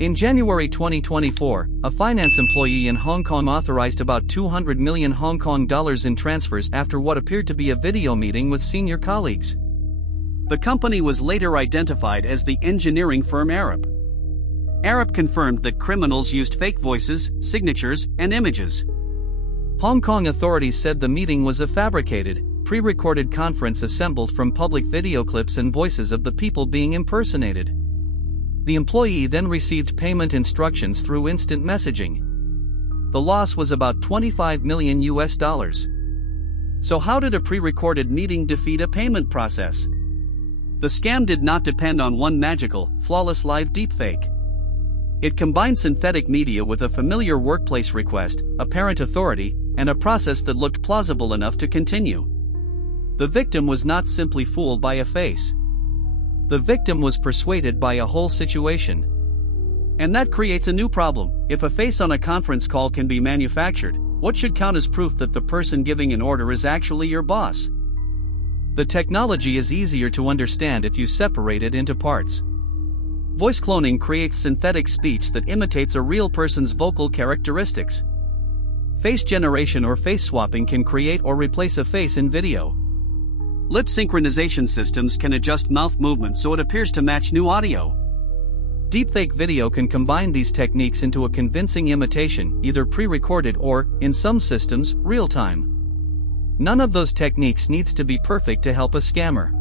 In January 2024, a finance employee in Hong Kong authorized about 200 million Hong Kong dollars in transfers after what appeared to be a video meeting with senior colleagues. The company was later identified as the engineering firm Arab. Arab confirmed that criminals used fake voices, signatures, and images. Hong Kong authorities said the meeting was a fabricated, pre-recorded conference assembled from public video clips and voices of the people being impersonated. The employee then received payment instructions through instant messaging. The loss was about $25 million. So how did a pre-recorded meeting defeat a payment process? The scam did not depend on one magical, flawless live deepfake. It combined synthetic media with a familiar workplace request, apparent authority, and a process that looked plausible enough to continue. The victim was not simply fooled by a face. The victim was persuaded by a whole situation. And that creates a new problem. If a face on a conference call can be manufactured, what should count as proof that the person giving an order is actually your boss? The technology is easier to understand if you separate it into parts. Voice cloning creates synthetic speech that imitates a real person's vocal characteristics. Face generation or face swapping can create or replace a face in video. Lip synchronization systems can adjust mouth movements so it appears to match new audio. Deepfake video can combine these techniques into a convincing imitation, either pre-recorded or, in some systems, real-time. None of those techniques needs to be perfect to help a scammer.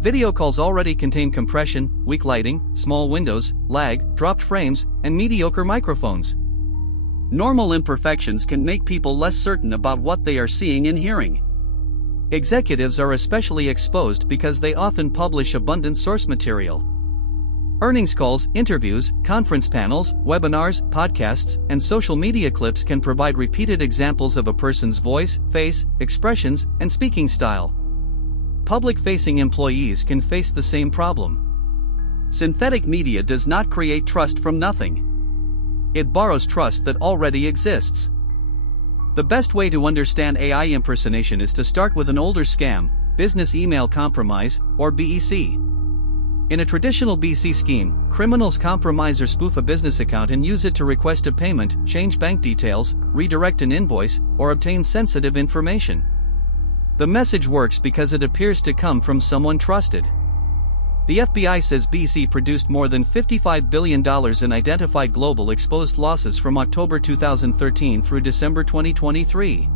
Video calls already contain compression, weak lighting, small windows, lag, dropped frames, and mediocre microphones. Normal imperfections can make people less certain about what they are seeing and hearing. Executives are especially exposed because they often publish abundant source material. Earnings calls, interviews, conference panels, webinars, podcasts, and social media clips can provide repeated examples of a person's voice, face, expressions, and speaking style. Public-facing employees can face the same problem. Synthetic media does not create trust from nothing. It borrows trust that already exists. The best way to understand AI impersonation is to start with an older scam, business email compromise, or BEC. In a traditional BEC scheme, criminals compromise or spoof a business account and use it to request a payment, change bank details, redirect an invoice, or obtain sensitive information. The message works because it appears to come from someone trusted. The FBI says BEC produced more than $55 billion in identified global exposed losses from October 2013 through December 2023.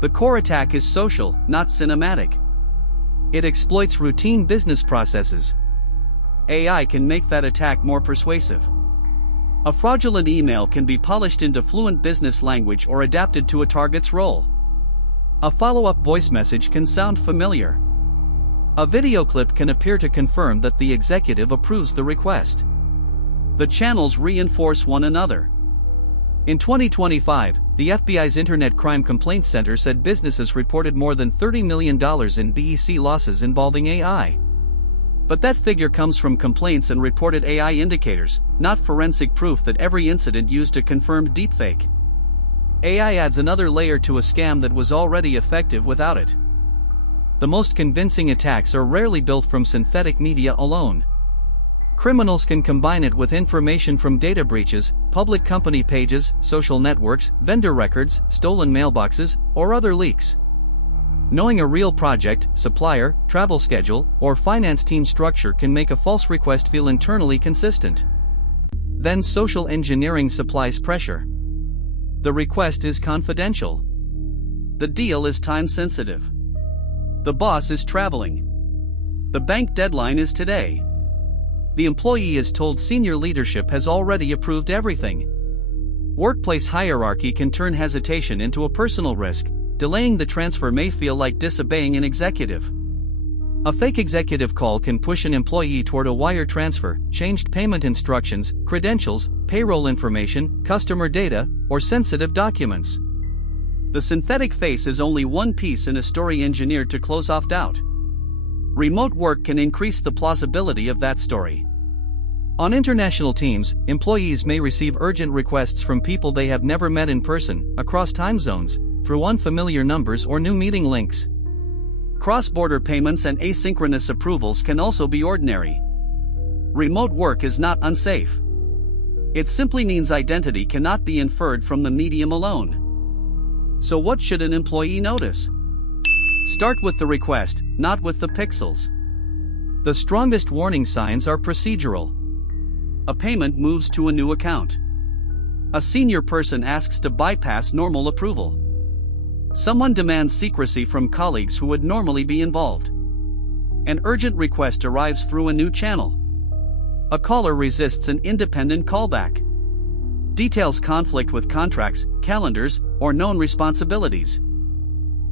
The core attack is social, not cinematic. It exploits routine business processes. AI can make that attack more persuasive. A fraudulent email can be polished into fluent business language or adapted to a target's role. A follow-up voice message can sound familiar. A video clip can appear to confirm that the executive approves the request. The channels reinforce one another. In 2025, the FBI's Internet Crime Complaints Center said businesses reported more than $30 million in BEC losses involving AI. But that figure comes from complaints and reported AI indicators, not forensic proof that every incident used a confirmed deepfake. AI adds another layer to a scam that was already effective without it. The most convincing attacks are rarely built from synthetic media alone. Criminals can combine it with information from data breaches, public company pages, social networks, vendor records, stolen mailboxes, or other leaks. Knowing a real project, supplier, travel schedule, or finance team structure can make a false request feel internally consistent. Then social engineering supplies pressure. The request is confidential. The deal is time-sensitive. The boss is traveling. The bank deadline is today. The employee is told senior leadership has already approved everything. Workplace hierarchy can turn hesitation into a personal risk. Delaying the transfer may feel like disobeying an executive. A fake executive call can push an employee toward a wire transfer, changed payment instructions, credentials, payroll information, customer data, or sensitive documents. The synthetic face is only one piece in a story engineered to close off doubt. Remote work can increase the plausibility of that story. On international teams, employees may receive urgent requests from people they have never met in person, across time zones, through unfamiliar numbers or new meeting links. Cross-border payments and asynchronous approvals can also be ordinary. Remote work is not unsafe. It simply means identity cannot be inferred from the medium alone. So what should an employee notice? Start with the request, not with the pixels. The strongest warning signs are procedural. A payment moves to a new account. A senior person asks to bypass normal approval. Someone demands secrecy from colleagues who would normally be involved. An urgent request arrives through a new channel. A caller resists an independent callback. Details conflict with contracts, calendars, or known responsibilities.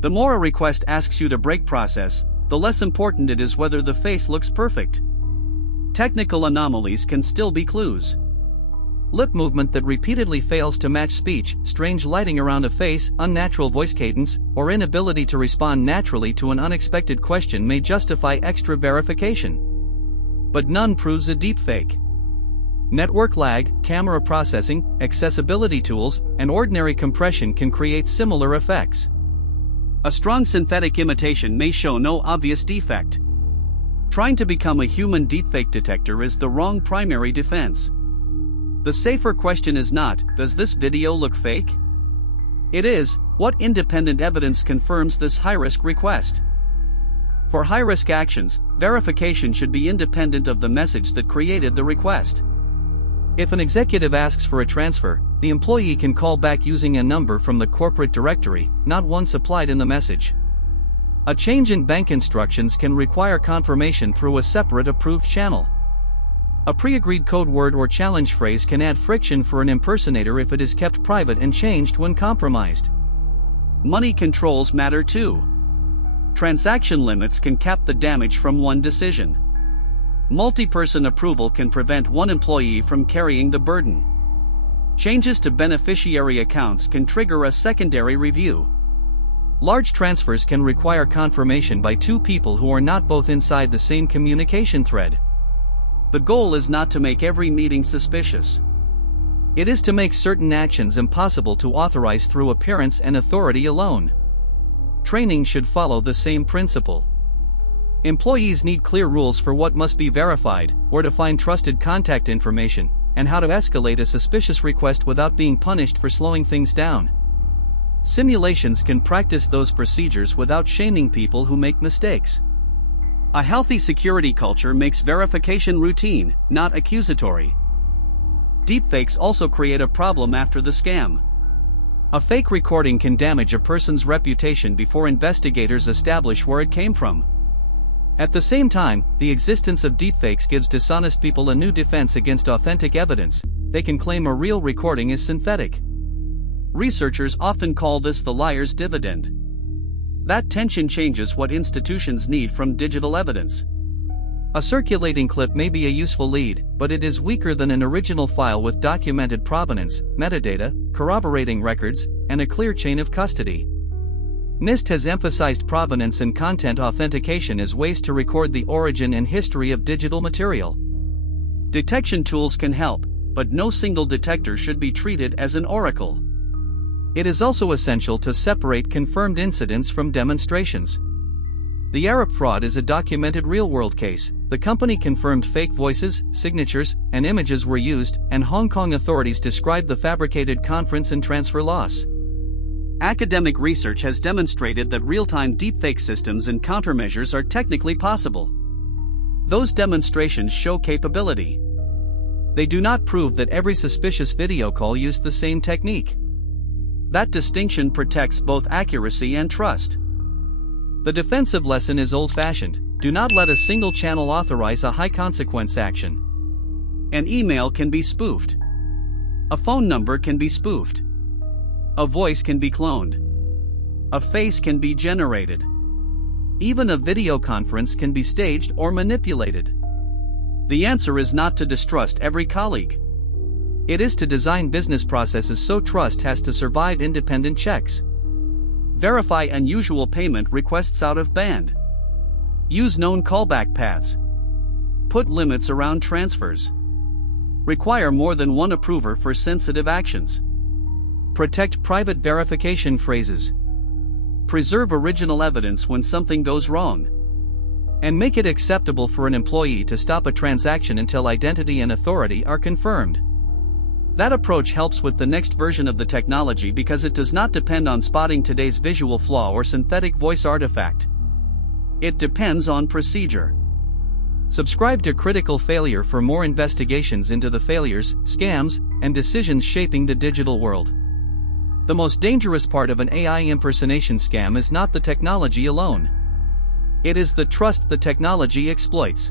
The more a request asks you to break process, the less important it is whether the face looks perfect. Technical anomalies can still be clues. Lip movement that repeatedly fails to match speech, strange lighting around a face, unnatural voice cadence, or inability to respond naturally to an unexpected question may justify extra verification. But none proves a deepfake. Network lag, camera processing, accessibility tools, and ordinary compression can create similar effects. A strong synthetic imitation may show no obvious defect. Trying to become a human deepfake detector is the wrong primary defense. The safer question is not, does this video look fake? It is, what independent evidence confirms this high-risk request? For high-risk actions, verification should be independent of the message that created the request. If an executive asks for a transfer, the employee can call back using a number from the corporate directory, not one supplied in the message. A change in bank instructions can require confirmation through a separate approved channel. A pre-agreed code word or challenge phrase can add friction for an impersonator if it is kept private and changed when compromised. Money controls matter too. Transaction limits can cap the damage from one decision. Multi-person approval can prevent one employee from carrying the burden. Changes to beneficiary accounts can trigger a secondary review. Large transfers can require confirmation by two people who are not both inside the same communication thread. The goal is not to make every meeting suspicious. It is to make certain actions impossible to authorize through appearance and authority alone. Training should follow the same principle. Employees need clear rules for what must be verified, where to find trusted contact information, and how to escalate a suspicious request without being punished for slowing things down. Simulations can practice those procedures without shaming people who make mistakes. A healthy security culture makes verification routine, not accusatory. Deepfakes also create a problem after the scam. A fake recording can damage a person's reputation before investigators establish where it came from. At the same time, the existence of deepfakes gives dishonest people a new defense against authentic evidence. They can claim a real recording is synthetic. Researchers often call this the liar's dividend. That tension changes what institutions need from digital evidence. A circulating clip may be a useful lead, but it is weaker than an original file with documented provenance, metadata, corroborating records, and a clear chain of custody. NIST has emphasized provenance and content authentication as ways to record the origin and history of digital material. Detection tools can help, but no single detector should be treated as an oracle. It is also essential to separate confirmed incidents from demonstrations. The Arup fraud is a documented real-world case. The company confirmed fake voices, signatures, and images were used, and Hong Kong authorities described the fabricated conference and transfer loss. Academic research has demonstrated that real-time deepfake systems and countermeasures are technically possible. Those demonstrations show capability. They do not prove that every suspicious video call used the same technique. That distinction protects both accuracy and trust. The defensive lesson is old-fashioned. Do not let a single channel authorize a high-consequence action. An email can be spoofed. A phone number can be spoofed. A voice can be cloned. A face can be generated. Even a video conference can be staged or manipulated. The answer is not to distrust every colleague. It is to design business processes so trust has to survive independent checks. Verify unusual payment requests out of band. Use known callback paths. Put limits around transfers. Require more than one approver for sensitive actions. Protect private verification phrases. Preserve original evidence when something goes wrong. And make it acceptable for an employee to stop a transaction until identity and authority are confirmed. That approach helps with the next version of the technology because it does not depend on spotting today's visual flaw or synthetic voice artifact. It depends on procedure. Subscribe to Critical Failure for more investigations into the failures, scams, and decisions shaping the digital world. The most dangerous part of an AI impersonation scam is not the technology alone. It is the trust the technology exploits.